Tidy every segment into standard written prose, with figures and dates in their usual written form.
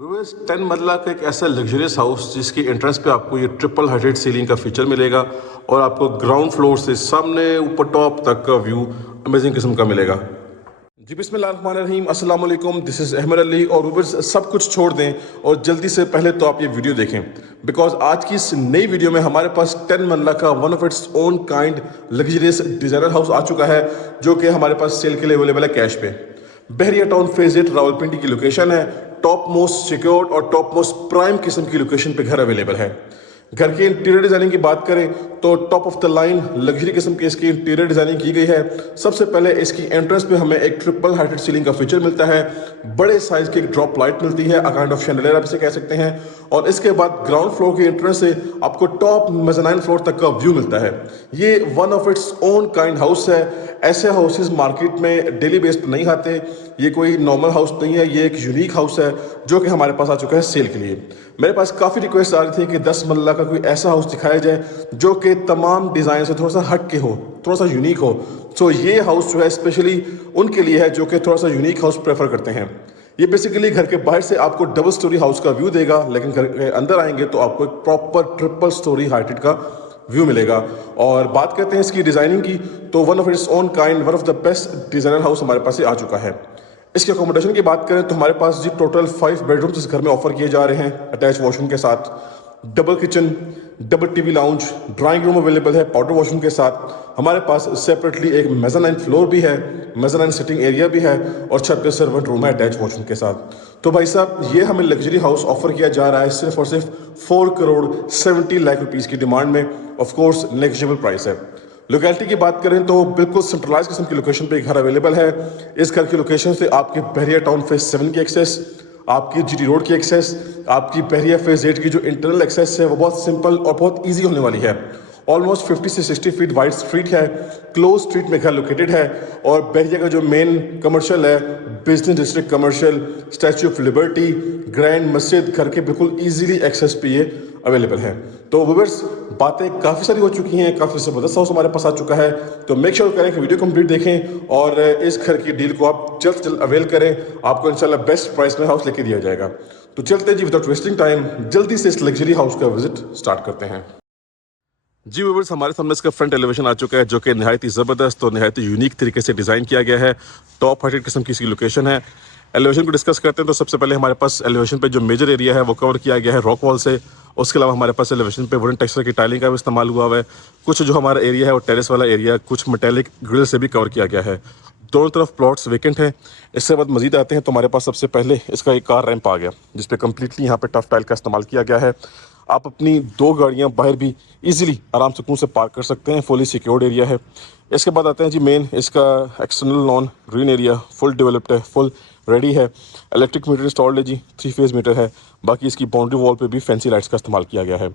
Viewers 10 मरला का एक ऐसा लग्जरियस हाउस जिसकी एंट्रेंस पे आपको ये ट्रिपल हाइटेड सीलिंग का फीचर मिलेगा और आपको ग्राउंड फ्लोर से सामने ऊपर टॉप तक का व्यू अमेजिंग किस्म का मिलेगा। जी बिस्मिल्लाहिर्रहमानिर्रहीम, अस्सलाम वालेकुम, दिस इज़ अहमद अली। और व्यूअर्स सब कुछ छोड़ दें और जल्दी से पहले तो आप ये वीडियो देखें बिकॉज आज की इस नई वीडियो में हमारे पास 10 मरला का one of its own kind luxurious designer house आ चुका है जो कि हमारे पास सेल के लिए अवेलेबल है कैश पे। बहरिया टाउन फेज 8 रावलपिंडी की लोकेशन है। टॉप मोस्ट सिक्योर्ड और टॉप मोस्ट प्राइम किस्म की लोकेशन पे घर अवेलेबल है। घर की इंटीरियर डिजाइनिंग की बात करें तो top of the line luxury किस्म की इसकी इंटीरियर डिजाइनिंग की गई है। सबसे पहले इसकी एंट्रेंस पे हमें एक ट्रिपल हाइटेड सीलिंग का फीचर मिलता है। बड़े साइज की एक ड्रॉप लाइट मिलती है, अ काइंड ऑफ शैंडलियर आप इसे कह सकते हैं। और इसके बाद ग्राउंड फ्लोर की एंट्रेंस से आपको टॉप मेज़ानाइन फ्लोर तक का व्यू मिलता है। ये one of its own kind house है। ऐसे हाउसेज मार्केट में डेली बेस पर नहीं आते। ये कोई नॉर्मल हाउस नहीं है, ये एक यूनिक हाउस है जो कि हमारे पास आ चुका है सेल के लिए। मेरे पास काफ़ी रिक्वेस्ट आ रही थी कि 10 मरला का कोई ऐसा हाउस दिखाया जाए जो कि तमाम डिज़ाइन से थोड़ा सा हट के हो, थोड़ा सा यूनिक हो। सो ये हाउस जो है स्पेशली उनके लिए है जो कि थोड़ा सा यूनिक हाउस प्रेफर करते हैं। ये बेसिकली घर के बाहर से आपको डबल स्टोरी हाउस का व्यू देगा, लेकिन घर के अंदर आएंगे तो आपको एक प्रॉपर ट्रिपल स्टोरी हाइटेड का व्यू मिलेगा। और बात करते हैं इसकी डिज़ाइनिंग की तो one of its own kind one of the best designer house हमारे पास आ चुका है। इसके अकोमोडेशन की बात करें तो हमारे पास जी टोटल 5 बेडरूम्स इस घर में ऑफर किए जा रहे हैं अटैच वॉशरूम के साथ। Double kitchen, double TV lounge, drawing room available है पाउडर वॉशरूम के साथ। हमारे पास सेपरेटली एक मेज़ानाइन फ्लोर भी है, मेज़ानाइन सिटिंग एरिया भी है और छत पे सर्वेंट रूम है अटैच वॉशरूम के साथ। तो भाई साहब ये हमें लग्जरी हाउस ऑफर किया जा रहा है सिर्फ और सिर्फ 4 करोड़ 70 लाख रुपीज़ की डिमांड में। ऑफ कोर्स नेगोशिएबल प्राइस है। लोकेलिटी की बात करें तो बिल्कुल सेंट्रलाइज किस्म की लोकेशन पे एक घर अवेलेबल है। इस घर की लोकेशन से आपके बहरिया टाउन फेज 7 की एक्सेस, आपकी जीटी रोड की एक्सेस, आपकी बहरिया फेज 8 की जो इंटरनल एक्सेस है वो बहुत सिंपल और बहुत इजी होने वाली है। ऑलमोस्ट 50 से 60 फीट वाइड स्ट्रीट है, क्लोज स्ट्रीट में घर लोकेटेड है। और बहरिया का जो मेन कमर्शियल है, business district commercial, statue of liberty, grand मस्जिद, घर के बिल्कुल ईजिली एक्सेस पे ये अवेलेबल है। तो व्यूअर्स बातें काफ़ी सारी हो चुकी हैं, काफ़ी ज़बरदस्त हाउस हमारे पास आ चुका है। तो मेक श्योर करें कि वीडियो कंप्लीट देखें और इस घर की डील को आप जल्द से जल्द अवेल करें। आपको इंशाल्लाह बेस्ट प्राइस में हाउस लेके दिया जाएगा। तो चलते जी विदाउट वेस्टिंग टाइम जल्दी से इस लग्जरी हाउस का विजिट स्टार्ट करते हैं। जी व्यूअर्स हमारे सामने इसका फ्रंट एलिवेशन आ चुका है जो कि नहायत ही ज़बरदस्त और नहायत ही यूनिक तरीके से डिज़ाइन किया गया है। टॉप हाइटेड किस्म की इसकी लोकेशन है। एलिवेशन को डिस्कस करते हैं तो सबसे पहले हमारे पास एलिवेशन पे जो मेजर एरिया है वो कवर किया गया है रॉक वॉल से। उसके अलावा हमारे पास एलिवेशन पे वुडन टेक्सचर की टाइलिंग का भी इस्तेमाल हुआ है। कुछ जो हमारा एरिया है वो टेरेस वाला एरिया कुछ मेटेलिक ग्रिल से भी कवर किया गया है। दोनों तरफ प्लॉट्स वेकेंट हैं। इसके बाद मजीद आते हैं तो हमारे पास सबसे पहले इसका एक कार रैंप आ गया जिसपे कम्प्लीटली यहाँ पे टफ टाइल का इस्तेमाल किया गया है। आप अपनी 2 गाड़ियाँ बाहर भी इजीली आराम सुकून से पार्क कर सकते हैं। फुली सिक्योर्ड एरिया है। इसके बाद आते हैं जी मेन इसका external lawn green area full developed है, फुल रेडी है। इलेक्ट्रिक मीटर इंस्टॉल्ड है जी, 3 फेज मीटर है। बाकी इसकी बाउंड्री वॉल पे भी फैंसी लाइट्स का इस्तेमाल किया गया है।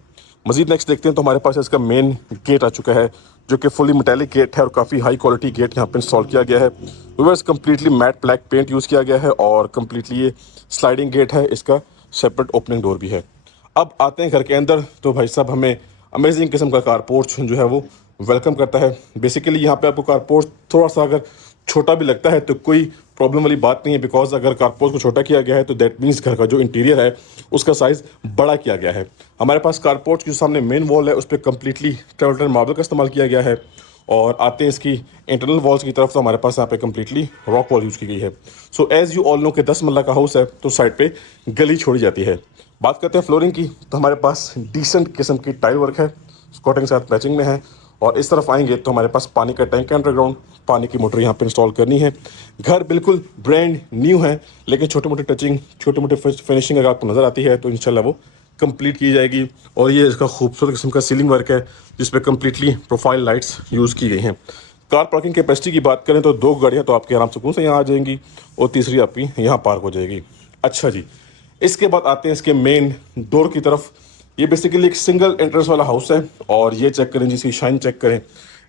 मजीद नेक्स्ट देखते हैं तो हमारे पास इसका मेन गेट आ चुका है जो कि फुली मेटेलिक गेट है और काफ़ी हाई क्वालिटी गेट यहाँ पे इंस्टॉल किया गया है। Viewers completely matte black paint use किया गया है और कम्प्लीटली ये स्लाइडिंग गेट है। इसका सेपरेट ओपनिंग डोर भी है। अब आते हैं घर के अंदर तो भाई साहब हमें अमेजिंग किस्म का कारपोर्च जो है वो वेलकम करता है। बेसिकली यहाँ पे आपको कारपोर्च थोड़ा सा अगर छोटा भी लगता है तो कोई प्रॉब्लम वाली बात नहीं है बिकॉज अगर कारपोर्च को छोटा किया गया है तो दैट मीन्स घर का जो इंटीरियर है उसका साइज़ बड़ा किया गया है। हमारे पास कारपोर्च के सामने मेन वॉल है उस पर कम्प्लीटली ट्रेवलटन मार्बल का इस्तेमाल किया गया है। और आते हैं इसकी इंटरनल वॉल्स की तरफ तो हमारे पास यहाँ पे कम्प्लीटली रॉक वॉल यूज़ की गई है। So as you all know कि 10 मरला का हाउस है तो साइड पे गली छोड़ी जाती है। बात करते हैं फ्लोरिंग की तो हमारे पास डिसेंट किस्म की टाइल वर्क है, स्कॉटिंग के साथ मैचिंग में है। और इस तरफ आएंगे तो हमारे पास पानी का टैंक है अंडरग्राउंड, पानी की मोटर यहाँ पे इंस्टॉल करनी है। घर बिल्कुल ब्रांड न्यू है लेकिन छोटे मोटे टचिंग छोटे मोटे फिनिशिंग अगर आपको नज़र आती है तो इंशाल्लाह वो कंप्लीट की जाएगी। और ये इसका खूबसूरत किस्म का सीलिंग वर्क है जिसपे कम्प्लीटली प्रोफाइल लाइट्स यूज़ की गई हैं। कार पार्किंग कैपेसिटी की बात करें तो 2 गाड़ियाँ तो आपके आराम सुकून से यहाँ आ जाएंगी और तीसरी आपकी यहाँ पार्क हो जाएगी। अच्छा जी, इसके बाद आते हैं इसके मेन डोर की तरफ। ये बेसिकली एक सिंगल एंट्रेंस वाला हाउस है और ये चेक करें जिसकी शाइन चेक करें,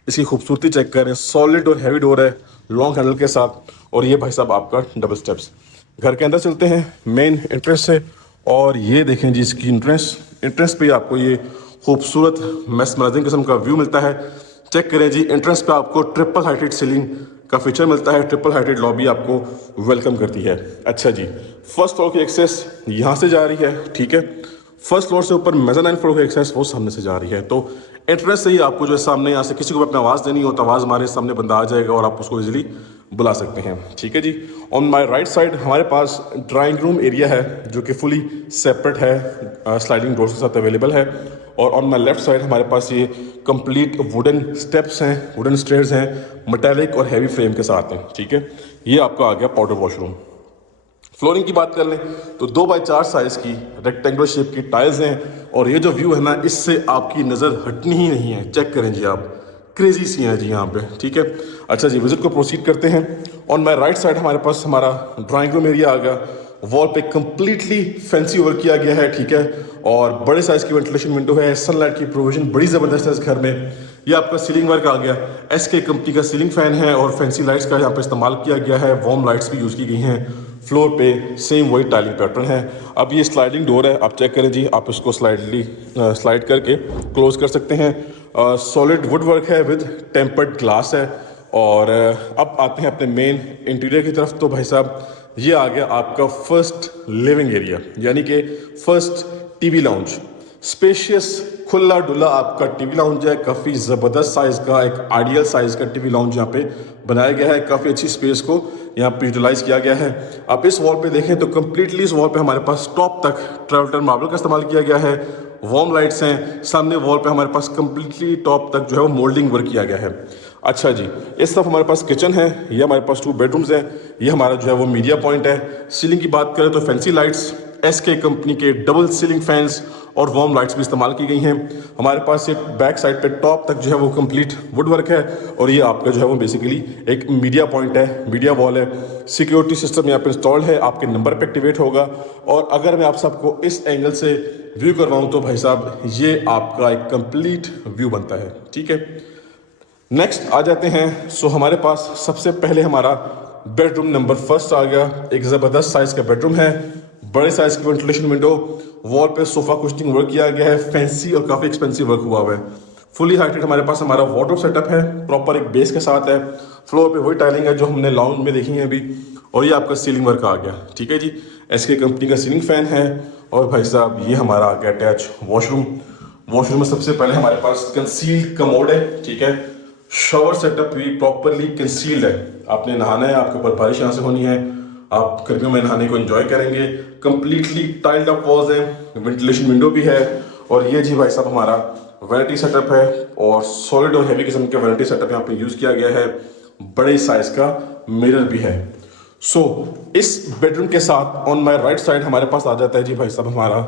इसकी खूबसूरती चेक करें। सॉलिड और हैवी डोर है लॉन्ग हैंडल के साथ। और ये भाई साहब आपका डबल स्टेप्स। घर के अंदर चलते हैं मेन एंट्रेंस से और ये देखें जी इसकी एंट्रेंस पे आपको ये खूबसूरत मेस्मराइजिंग किस्म का व्यू मिलता है। चेक करें जी एंट्रेंस पे आपको ट्रिपल हाइटेड सीलिंग का फीचर मिलता है। ट्रिपल हाइटेड लॉबी आपको वेलकम करती है। अच्छा जी, फर्स्ट फ्लोर की एक्सेस यहाँ से जा रही है, ठीक है। फर्स्ट फ्लोर से ऊपर मेज़ानाइन फ्लोर की एक्सेस वो सामने से जा रही है। तो एंट्रेंस से ही आपको जो है सामने यहाँ से किसी को भी अपनी आवाज़ देनी हो तो आवाज़ मारे, सामने बंदा आ जाएगा और आप उसको इजीली बुला सकते हैं, ठीक है जी। ऑन माय राइट साइड हमारे पास ड्राइंग रूम एरिया है जो कि फुली सेपरेट है, स्लाइडिंग डोर्स के साथ अवेलेबल है। और ऑन माय लेफ्ट साइड हमारे पास ये कंप्लीट वुडन स्टेप्स हैं, वुडन स्टेयर्स हैं, मेटालिक और हैवी फ्रेम के साथ हैं, ठीक है। ये आपका आ गया पाउडर वॉशरूम। फ्लोरिंग की बात कर लें तो 2x4 साइज की रेक्टेंगुलर शेप की टाइल्स हैं और ये जो व्यू है ना, इससे आपकी नज़र हटनी ही नहीं है। चेक करें जी आप, क्रेजी सी हैं जी यहाँ पे, ठीक है। अच्छा जी, विजिट को प्रोसीड करते हैं। ऑन माय राइट साइड हमारे पास हमारा ड्राइंग रूम एरिया आ गया। वॉल पे कंप्लीटली फैंसी वर्क किया गया है, ठीक है। और बड़े साइज की वेंटिलेशन विंडो है, सनलाइट की प्रोविजन बड़ी ज़बरदस्त है इस घर में। ये आपका सीलिंग वर्क आ गया। एसके कंपनी का सीलिंग फैन है और फैंसी लाइट्स का यहाँ पे इस्तेमाल किया गया है। वार्म लाइट्स भी यूज़ की गई हैं। फ्लोर पे सेम वही टाइलिंग पैटर्न है। अब ये स्लाइडिंग डोर है, आप चेक करें जी, आप इसको स्लाइड करके क्लोज कर सकते हैं। सॉलिड वुड वर्क है विद टेम्पर्ड ग्लास है। और अब आते हैं अपने मेन इंटीरियर की तरफ। तो भाई साहब, ये आ गया आपका फर्स्ट लिविंग एरिया, यानी कि फर्स्ट टीवी लाउंज। स्पेशियस खुला डुला आपका टीवी लाउंज है। काफ़ी ज़बरदस्त साइज़ का, एक आइडियल साइज़ का टीवी लाउंज यहाँ पे बनाया गया है। काफ़ी अच्छी स्पेस को यहाँ पे यूटिलाइज किया गया है। आप इस वॉल पे देखें तो कम्प्लीटली इस वॉल पे हमारे पास टॉप तक ट्रेवल्टर मार्बल का इस्तेमाल किया गया है। वार्म लाइट्स हैं। सामने वॉल पे हमारे पास कम्प्लीटली टॉप तक जो है वो मोल्डिंग वर्क किया गया है। अच्छा जी, इस तरफ हमारे पास किचन है। ये हमारे पास 2 बेडरूम्स हैं। ये हमारा जो है वो मीडिया पॉइंट है। सीलिंग की बात करें तो फैंसी लाइट्स, एसके कंपनी के डबल सीलिंग फैंस और वार्म लाइट्स भी इस्तेमाल की गई हैं। हमारे पास ये बैक साइड पे टॉप तक जो है वो कंप्लीट वुड वर्क है। और ये आपका जो है वो बेसिकली एक मीडिया पॉइंट है, मीडिया वॉल है। सिक्योरिटी सिस्टम यहाँ पे इंस्टॉल्ड है, आपके नंबर पे एक्टिवेट होगा। और अगर मैं आप सबको इस एंगल से व्यू करवाऊँ तो भाई साहब, ये आपका एक कंप्लीट व्यू बनता है, ठीक है। नेक्स्ट आ जाते हैं। सो हमारे पास सबसे पहले हमारा बेडरूम नंबर फर्स्ट आ गया। एक ज़बरदस्त साइज़ का बेडरूम है, बड़े साइज़ की वेंटिलेशन विंडो, वॉल पे सोफ़ा कुशनिंग वर्क किया गया है। फैंसी और काफ़ी एक्सपेंसिव वर्क हुआ हुआ है। फुली हाइटेड हमारे पास हमारा वार्डरोब सेटअप है, प्रॉपर एक बेस के साथ है। फ्लोर पे वही टाइलिंग है जो हमने लाउंज में देखी है अभी। और ये आपका सीलिंग वर्क आ गया, ठीक है जी। एसके कंपनी का सीलिंग फैन है। और भाई साहब, ये हमारा आ गया अटैच वॉशरूम। वॉशरूम में सबसे पहले हमारे पास कंसील्ड कमोड है, ठीक है। शावर सेटअप भी प्रॉपरली कंसील्ड है। आपने नहाना है, आपके ऊपर बारिश यहाँ से होनी है, आप गर्मियों में नहाने को एंजॉय करेंगे। कंप्लीटली टाइल्ड अप वॉल्स हैं, वेंटिलेशन विंडो भी है। और ये जी भाई साहब हमारा वैनिटी सेटअप है और सॉलिड और हैवी किस्म का वैनिटी सेटअप यहाँ पे यूज़ किया गया है। बड़े साइज का मिरर भी है। सो इस बेडरूम के साथ ऑन माय राइट साइड हमारे पास आ जाता है जी भाई साहब हमारा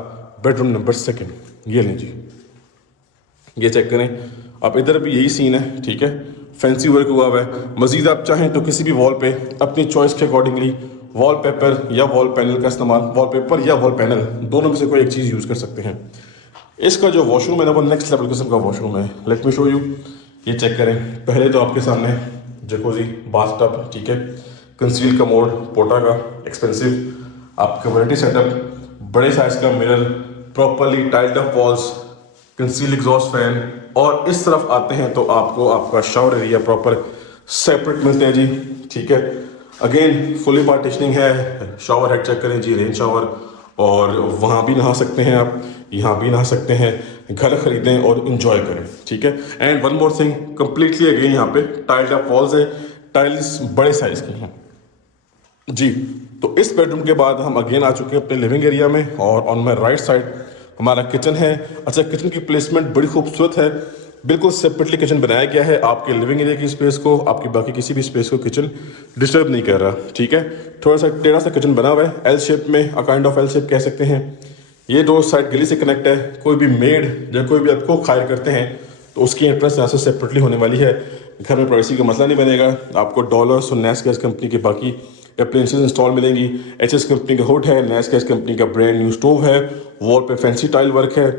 बेडरूम नंबर 2। ये लें जी, ये चेक करें आप, इधर भी यही सीन है, ठीक है। फैंसी वर्क हुआ हुआ है। मजीद आप चाहें तो किसी भी वॉल पे अपनी चॉइस के अकॉर्डिंगली वॉलपेपर या वॉल पैनल का इस्तेमाल, वॉलपेपर या वॉल पैनल दोनों में से कोई एक चीज़ यूज़ कर सकते हैं। इसका जो वॉशरूम है ना, वो नेक्स्ट लेवल किस्म का वॉशरूम है। Let me show you. ये चेक करें। पहले तो आपके सामने जकूजी, बाथटब, ठीक है, कंसील कमोड, पोटा का एक्सपेंसिव आपका वैनिटी सेटअप, बड़े साइज का mirror, properly tiled up walls, conceal exhaust fan. और इस तरफ आते हैं तो आपको आपका शावर एरिया प्रॉपर सेपरेट मिलते हैं जी, ठीक है। अगेन फुली पार्टीशनिंग है। शावर हेड चेक करें जी, रेन शावर। और वहाँ भी नहा सकते हैं आप, यहाँ भी नहा सकते हैं। घर खरीदें और इन्जॉय करें, ठीक है। And one more thing, completely again यहाँ पे टाइल्ड अप वॉल्स है, टाइल्स बड़े साइज की हैं जी। तो इस बेडरूम के बाद हम अगेन आ चुके हैं अपने लिविंग एरिया में। और ऑन माई राइट साइड हमारा किचन है। अच्छा, किचन की प्लेसमेंट बड़ी खूबसूरत है। बिल्कुल सेपरेटली किचन बनाया गया है। आपके लिविंग एरिया की स्पेस को, आपकी बाकी किसी भी स्पेस को किचन डिस्टर्ब नहीं कर रहा, ठीक है। थोड़ा सा टेढ़ा सा किचन बना हुआ है, एल शेप में, a kind of L shape कह सकते हैं। ये दो साइड गली से कनेक्ट है। कोई भी मेड या कोई भी आपको खायर करते हैं तो उसकी एंट्रेंस यहाँ से सेपरेटली होने वाली है। घर में प्राइवेसी का मसला नहीं बनेगा। आपको डॉलर्स और नैस गैस कंपनी की बाकी अप्लायंसेस इंस्टॉल मिलेंगी। एचएस कंपनी का हुड है, नैस गैस कंपनी का ब्रांड न्यू स्टोव है, वॉल पे फैंसी टाइल वर्क है,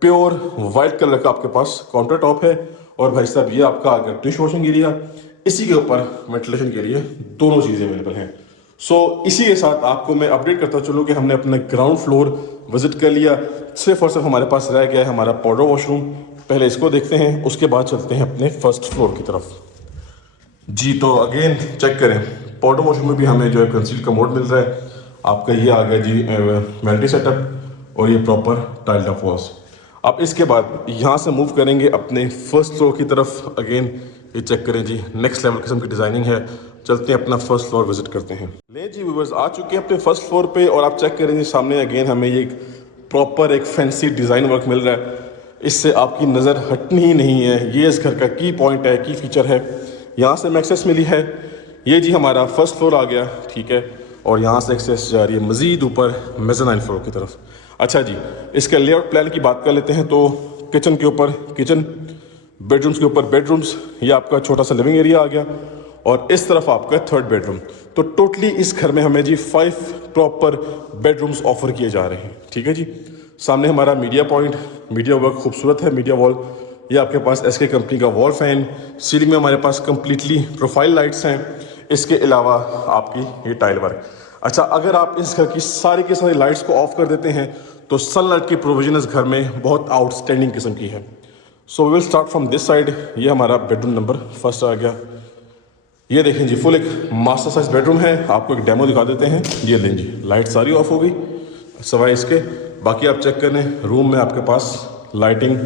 प्योर वाइट कलर का आपके पास काउंटर टॉप है। और भाई साहब, ये आपका अगर डिश वॉशिंग एरिया, इसी के ऊपर वेंटिलेशन के लिए दोनों चीज़ें अवेलेबल हैं। सो इसी के साथ आपको मैं अपडेट करता चलूँ कि हमने अपना ग्राउंड फ्लोर विजिट कर लिया। सिर्फ और सिर्फ हमारे पास रह गया है हमारा पाउडर वॉशरूम। पहले इसको देखते हैं, उसके बाद चलते हैं अपने फर्स्ट फ्लोर की तरफ जी तो अगेन चेक करें, पाउडर वॉशिंग में भी हमें जो है कंसील कमोड मिल रहा है। आपका ये आ गया जी वेंटी सेटअप और ये प्रॉपर टाइल्ड अप वॉल्स। अब इसके बाद यहाँ से मूव करेंगे अपने फर्स्ट फ्लोर की तरफ। अगेन ये चेक करें जी, नेक्स्ट लेवल किस्म की डिज़ाइनिंग है। चलते हैं अपना फर्स्ट फ्लोर विजिट करते हैं। ले जी व्यूवर्स, आ चुके हैं अपने फर्स्ट फ्लोर पे और आप चेक करें जी सामने अगेन हमें ये प्रॉपर एक फैंसी डिज़ाइन वर्क मिल रहा है। इससे आपकी नज़र हटनी ही नहीं है। ये इस घर का की पॉइंट है, की फीचर है। यहाँ से हमें एक्सेस मिली है। ये जी हमारा फर्स्ट फ्लोर आ गया, ठीक है। और यहाँ से एक्सेस जा रही है मज़ीद ऊपर मेज़ानाइन फ्लोर की तरफ। अच्छा जी, इसके लेआउट प्लान की बात कर लेते हैं तो किचन के ऊपर किचन, बेडरूम्स के ऊपर बेडरूम्स, ये आपका छोटा सा लिविंग एरिया आ गया और इस तरफ आपका थर्ड बेडरूम। तो टोटली इस घर में हमें जी 5 प्रॉपर बेडरूम्स ऑफर किए जा रहे हैं, ठीक है जी। सामने हमारा मीडिया पॉइंट, मीडिया वर्क खूबसूरत है, मीडिया वॉल। ये आपके पास एसके कंपनी का वॉल फैन। सीलिंग में हमारे पास कंप्लीटली प्रोफाइल लाइट्स हैं। इसके अलावा आपकी ये टाइल वर्क। अच्छा, अगर आप इस घर की सारी लाइट्स को ऑफ कर देते हैं तो सनलाइट की प्रोविजन इस घर में बहुत आउटस्टैंडिंग किस्म की है। So we will start from this side. ये हमारा बेडरूम नंबर फर्स्ट आ गया। ये देखें जी, फुल एक मास्टर साइज बेडरूम है। आपको एक डेमो दिखा देते हैं। ये लें जी, लाइट सारी ऑफ हो गई सवाए इसके। बाकी आप चेक करें, रूम में आपके पास लाइटिंग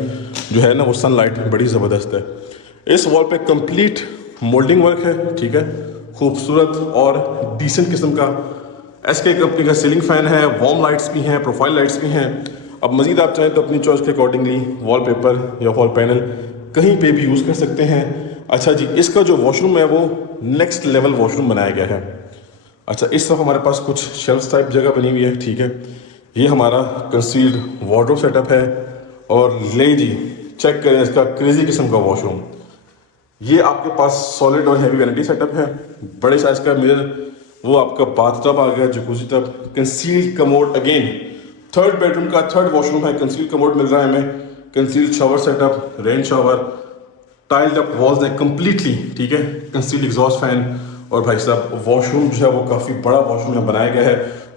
जो है ना वो सन लाइट बड़ी ज़बरदस्त है। इस वॉल पे कंप्लीट मोल्डिंग वर्क है, ठीक है, खूबसूरत और डिसेंट किस्म का। एसके कंपनी का सीलिंग फैन है, वार्म लाइट्स भी हैं, प्रोफाइल लाइट्स भी हैं। अब मज़ीद आप चाहें तो अपनी चॉइस के अकॉर्डिंगली वॉलपेपर या वॉल पैनल कहीं पे भी यूज़ कर सकते हैं। अच्छा जी, इसका जो वॉशरूम है वो नेक्स्ट लेवल वॉशरूम बनाया गया है। अच्छा, इस तरफ हमारे पास कुछ शेल्फ टाइप जगह बनी हुई है, ठीक है। ये हमारा कंसील्ड वार्डरोब सेटअप है। और ले जी, चेक करें इसका क्रेजी किस्म का वॉशरूम। ये आपके पास सॉलिड और हैवी वैनिटी सेटअप है। बड़े साइज का मिरर, वो आपका बाथटब आ गया, jacuzzi tub, concealed commode. Again third bedroom का थर्ड वॉशरूम है, कंसील्ड कमोड मिल रहा है हमें। Concealed shower setup, rain shower, tiled up walls है कंप्लीटली, ठीक है। Concealed exhaust fan. और भाई साहब वॉशरूम जो है वो काफ़ी बड़ा वॉशरूम में बनाया गया है।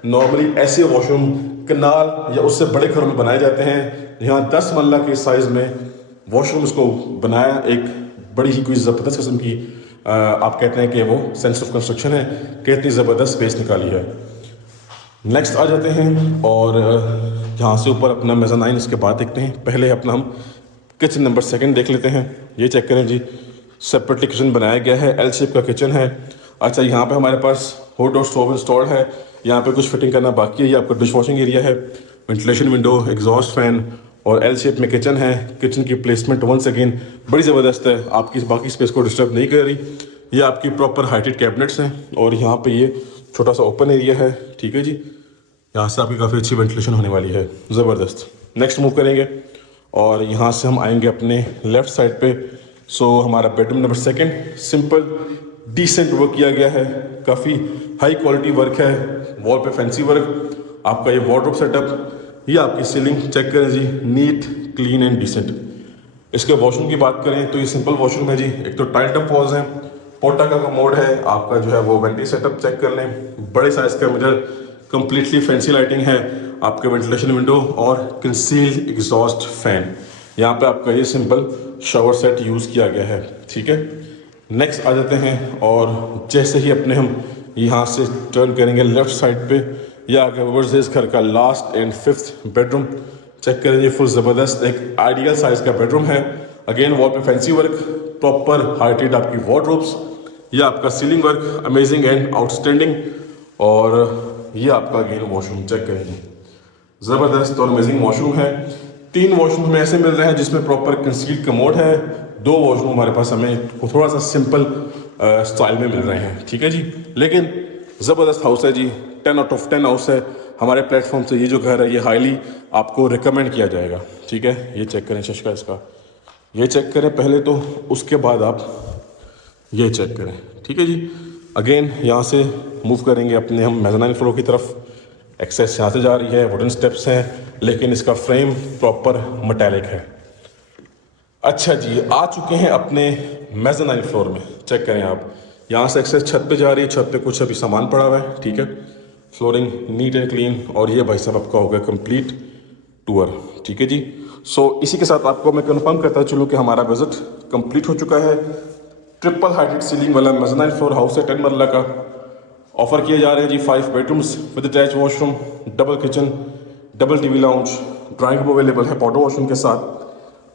नॉर्मली ऐसे वॉशरूम कनाल या उससे बड़े घरों में बनाए जाते हैं। यहाँ 10 मरला के साइज़ में वॉशरूम इसको बनाया, एक बड़ी ही कोई ज़बरदस्त किस्म की आप कहते हैं कि वो सेंस ऑफ कंस्ट्रक्शन है कि इतनी ज़बरदस्त स्पेस निकाली है। नेक्स्ट आ जाते हैं और यहाँ से ऊपर अपना मेज़ानाइन इसके बाद देखते हैं। पहले अपना हम किचन नंबर सेकंड देख लेते हैं। ये चेक करें जी, सेपरेटली किचन बनाया गया है, एल शेप का किचन है। अच्छा, यहाँ पे हमारे पास हॉट और स्टोव इंस्टॉल्ड है। यहाँ पे कुछ फिटिंग करना बाकी है। ये आपका डिश वॉशिंग एरिया है, वेंटिलेशन विंडो, एग्जॉस्ट फैन और एल शेप में किचन है। किचन की प्लेसमेंट वंस अगेन बड़ी ज़बरदस्त है, आपकी बाकी स्पेस को डिस्टर्ब नहीं कर रही। ये आपकी प्रॉपर हाइटेड कैबिनेट्स हैं और यहाँ पे ये छोटा सा ओपन एरिया है, ठीक है जी। यहाँ से आपकी काफ़ी अच्छी वेंटिलेशन होने वाली है, ज़बरदस्त। नेक्स्ट मूव करेंगे और यहाँ से हम आएंगे अपने लेफ़्ट साइड पे। सो हमारा bedroom number second, simple decent work किया गया है, काफ़ी हाई क्वालिटी वर्क है। वॉल पे फैंसी वर्क, आपका ये वार्डरोब सेटअप, ये आपकी सीलिंग चेक करें जी, नीट क्लीन एंड डिसेंट। इसके वॉशरूम की बात करें तो ये सिंपल वॉशरूम है जी। एक तो टाइल्ड अप वॉल्स हैं, पोटा का कमोड है, आपका जो है वो वेंटी सेटअप चेक कर लें, बड़े साइज का मिरर, कंप्लीटली फैंसी लाइटिंग है, आपके वेंटिलेशन विंडो और कंसील्ड एग्जॉस्ट फैन। यहाँ पे आपका ये सिंपल शावर सेट यूज़ किया गया है, ठीक है। नेक्स्ट आ जाते हैं और जैसे ही अपने हम यहाँ से टर्न करेंगे लेफ्ट साइड पे, या आगे इस घर का last and fifth bedroom check करें जी। फुल ज़बरदस्त एक आइडियल साइज़ का बेडरूम है। अगेन वॉल पे फैंसी वर्क, प्रॉपर हाइटेड आपकी वार्डरोब्स, ये आपका ceiling work amazing and outstanding. और ये आपका अगेन वॉशरूम चेक करेंगे, ज़बरदस्त और अमेजिंग वॉशरूम है। 3 वॉशरूम हमें ऐसे मिल रहे हैं जिसमें प्रॉपर कंसील्ड कमोड है। 2 वॉशरूम हमारे पास हमें थोड़ा सा सिंपल स्टाइल में मिल रहे हैं, ठीक है जी। लेकिन ज़बरदस्त हाउस है जी, 10 आउट ऑफ 10 हाउस है। हमारे प्लेटफॉर्म से ये जो घर है ये हाईली आपको रिकमेंड किया जाएगा, ठीक है। ये चेक करें शशका इसका, ये चेक करें पहले तो, उसके बाद आप ये चेक करें, ठीक है जी। अगेन यहाँ से मूव करेंगे अपने हम मेज़ानाइन फ्लोर की तरफ। एक्सेस यहाँ से जा रही है, वुडन स्टेप्स हैं, लेकिन इसका फ्रेम प्रॉपर मेटालिक है। अच्छा जी, आ चुके हैं अपने मेज़ानाइन फ्लोर में। चेक करें आप, यहाँ से एक्सेस छत पे जा रही है। छत पे कुछ अभी सामान पड़ा हुआ है, ठीक है। फ्लोरिंग नीट एंड क्लीन और ये भाई साहब आपका हो गया कंप्लीट टूर, ठीक है जी। सो इसी के साथ आपको मैं कंफर्म करता चलूँ कि हमारा विजिट कंप्लीट हो चुका है। ट्रिपल हाइटेड सीलिंग वाला मेज़नाइन फ्लोर हाउस है 10 मरला का। ऑफर किए जा रहे हैं जी 5 bedrooms with attach washroom, double kitchen, double TV lounge, drawing room available है पाउडर वॉशरूम के साथ,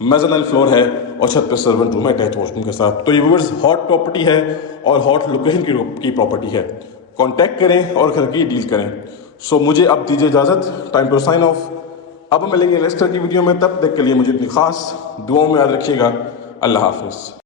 मेज़नाइन फ्लोर है और छत पे सर्वेंट रूम है अटैच वॉशरूम के साथ। तो ये व्यूअर्स हॉट प्रॉपर्टी है और हॉट लोकेशन की प्रॉपर्टी है। कांटेक्ट करें और घर की डील करें। सो मुझे अब दीजिए इजाज़त, टाइम टू साइन ऑफ। अब मिलेंगे नेक्स्ट की वीडियो में, तब तक के लिए मुझे इतनी खास दुआओं में याद रखिएगा। अल्लाह हाफिज़।